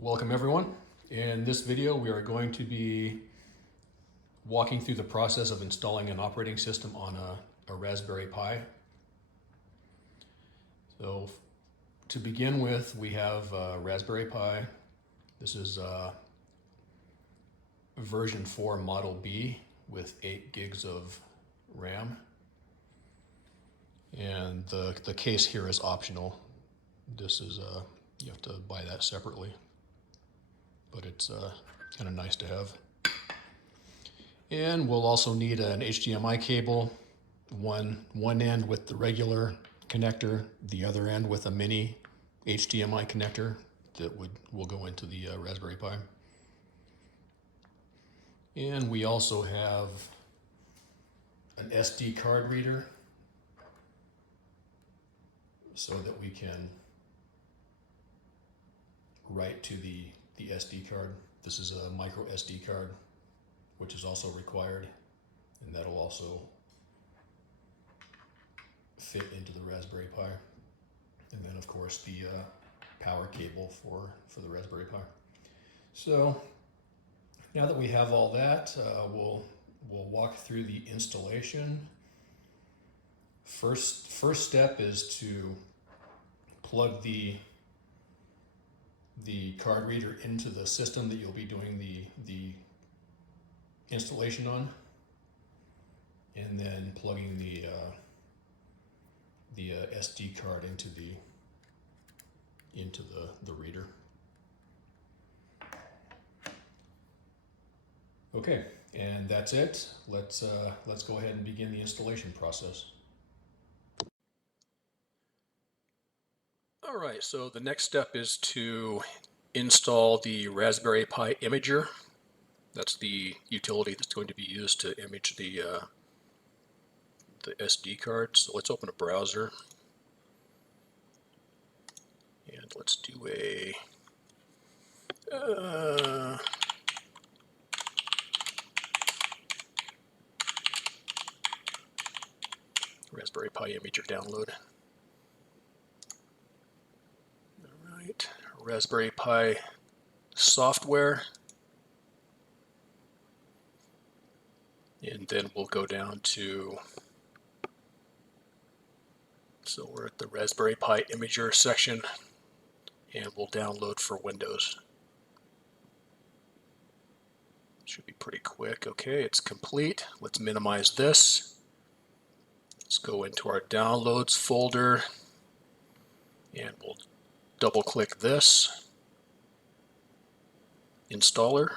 Welcome everyone. In this video we are going to be walking through the process of installing an operating system on a Raspberry Pi. So to begin with, we have Raspberry Pi. This is version 4 Model B with 8 gigs of RAM. And the case here is optional. This is, you have to buy that separately, but it's kind of nice to have. And we'll also need an HDMI cable, one end with the regular connector, the other end with a mini HDMI connector that will go into the Raspberry Pi. And we also have an SD card reader so that we can write to the SD card. This is a micro SD card, which is also required, and that'll also fit into the Raspberry Pi. And then of course the power cable for the Raspberry Pi. So now that we have all that, we'll walk through the installation. First step is to plug the card reader into the system that you'll be doing the installation on, and then plugging the SD card into the reader. Okay, and that's it. Let's go ahead and begin the installation process. All right, so the next step is to install the Raspberry Pi Imager. That's the utility that's going to be used to image the SD card. So let's open a browser, and let's do a Raspberry Pi Imager download. All right, Raspberry Pi software. And then we'll go down to, so we're at the Raspberry Pi Imager section, and we'll download for Windows. Should be pretty quick. Okay, it's complete. Let's minimize this. Let's go into our downloads folder, and we'll double click this installer.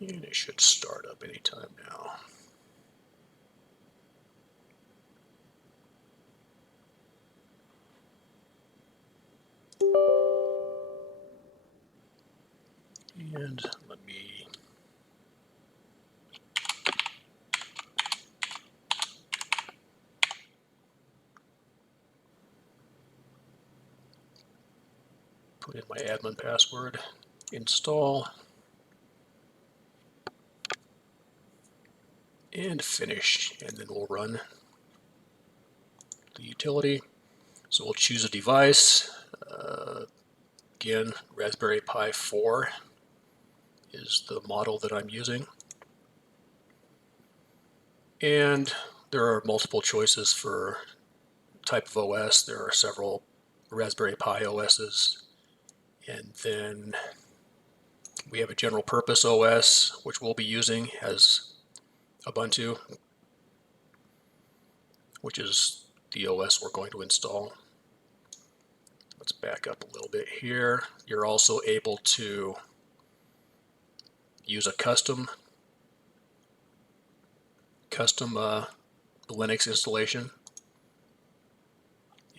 And it should start up anytime now. And let me put in my admin password, install, and finish, and then we'll run the utility. So we'll choose a device. Again, Raspberry Pi 4 is the model that I'm using. And there are multiple choices for type of OS. There are several Raspberry Pi OSs. And then we have a general purpose OS, which we'll be using as Ubuntu, which is the OS we're going to install. Let's back up a little bit here. You're also able to use a custom Linux installation.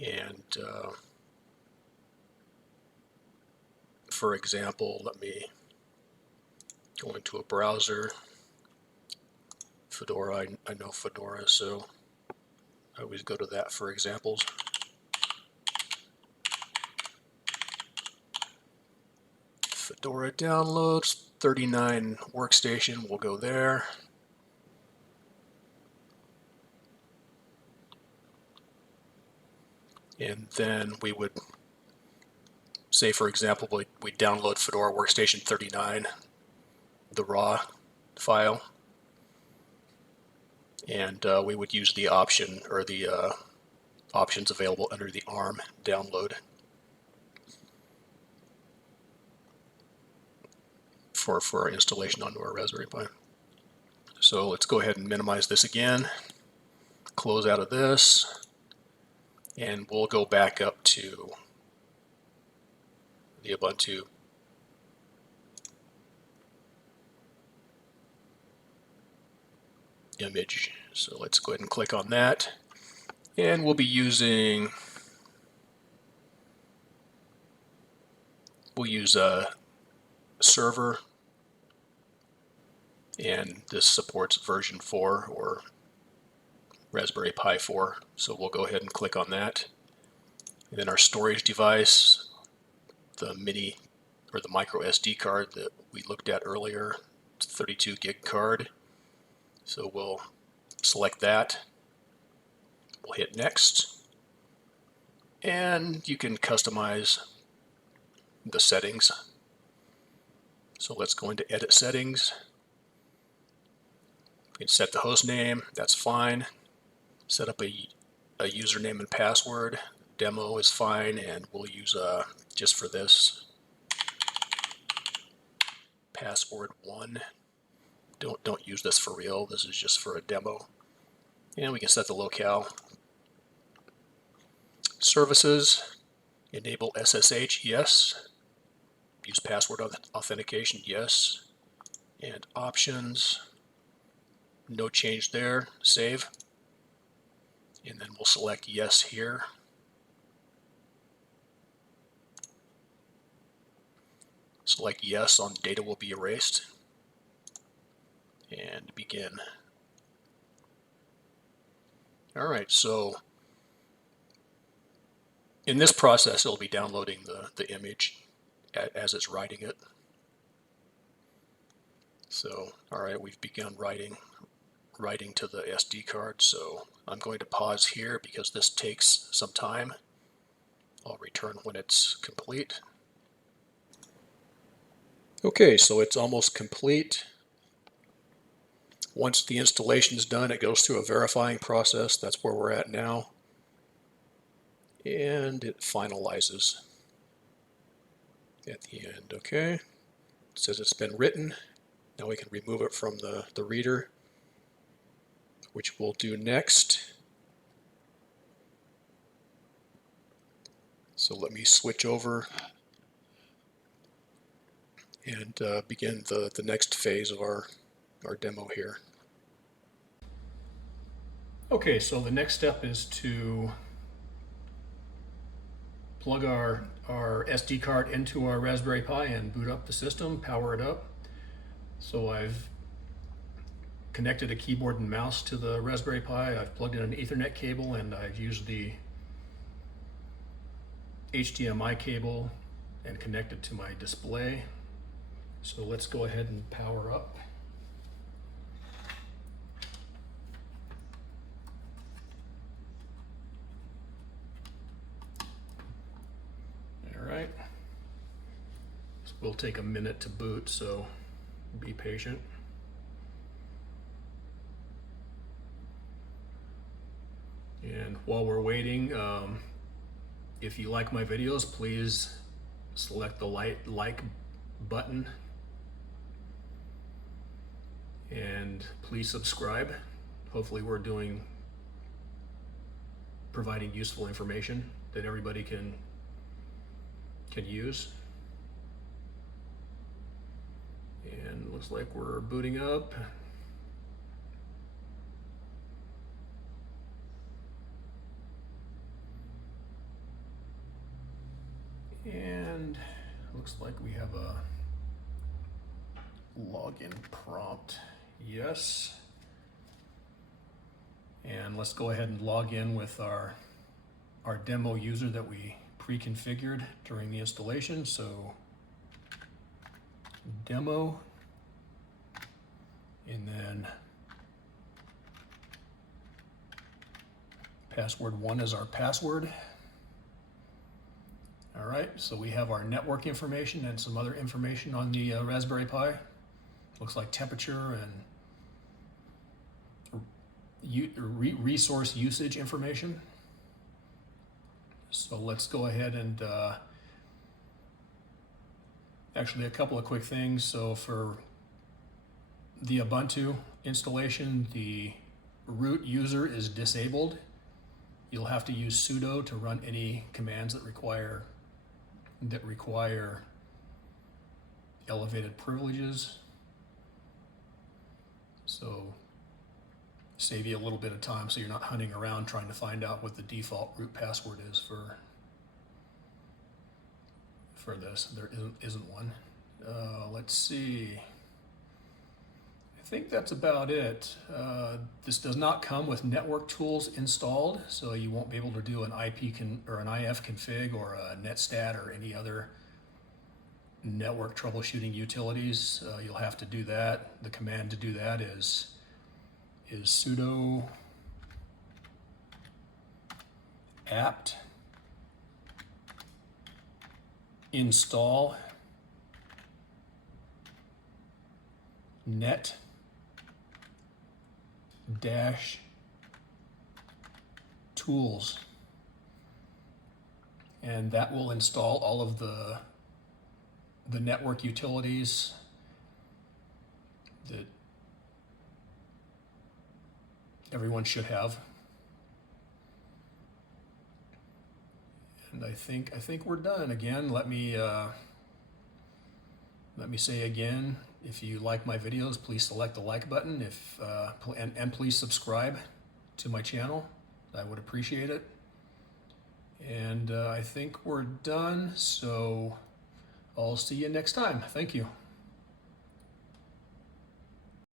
And for example, let me go into a browser. Fedora, I know Fedora, so I always go to that for examples. Fedora downloads, 39 workstation, we'll go there. And then we would say, for example, we download Fedora Workstation 39, the raw file, and we would use the option or the options available under the ARM download for our installation onto our Raspberry Pi. So let's go ahead and minimize this again, close out of this, and we'll go back up to the Ubuntu image. So let's go ahead and click on that. And we'll be using, we'll use a server, and this supports version 4 or Raspberry Pi 4. So we'll go ahead and click on that. And then our storage device, the mini or the micro SD card that we looked at earlier, it's a 32 gig card. So we'll select that. We'll hit next. And you can customize the settings. So let's go into edit settings. We can set the host name, that's fine. Set up a username and password. Demo is fine, and we'll use just for this password 1. Don't use this for real. This is just for a demo. And we can set the locale. Services, enable SSH, yes. Use password authentication, yes. And options, no change there, save. And then we'll select yes here. Select yes on data will be erased. And begin. All right, so in this process, it'll be downloading the image as it's writing it. So, all right, we've begun writing to the SD card. So I'm going to pause here because this takes some time. I'll return when it's complete. Okay, so it's almost complete. Once the installation is done, it goes through a verifying process. That's where we're at now. And it finalizes at the end. Okay, it says it's been written. Now we can remove it from the reader, which we'll do next. So let me switch over and begin the next phase of our demo here. Okay, so the next step is to plug our SD card into our Raspberry Pi and boot up the system, power it up. So I've connected a keyboard and mouse to the Raspberry Pi. I've plugged in an Ethernet cable, and I've used the HDMI cable and connected to my display. So let's go ahead and power up. All right. This will take a minute to boot, so be patient. And while we're waiting, if you like my videos, please select the like button and please subscribe. Hopefully we're providing useful information that everybody can use. And looks like we're booting up. And looks like we have a login prompt. Yes. And let's go ahead and log in with our demo user that we pre-configured during the installation. So demo, and then password 1 is our password. All right, so we have our network information and some other information on the Raspberry Pi. Looks like temperature and resource usage information. So let's go ahead and actually a couple of quick things. So for the Ubuntu installation, the root user is disabled. You'll have to use sudo to run any commands that require elevated privileges. So save you a little bit of time so you're not hunting around trying to find out what the default root password is for this. There isn't one. Let's see. I think that's about it. This does not come with network tools installed, so you won't be able to do an or an IF config or a netstat or any other network troubleshooting utilities. You'll have to do that. The command to do that is sudo apt install net dash tools, and that will install all of the network utilities that everyone should have. And I think we're done. Again, let me say again, if you like my videos, please select the like button. And please subscribe to my channel. I would appreciate it. And I think we're done. So I'll see you next time. Thank you.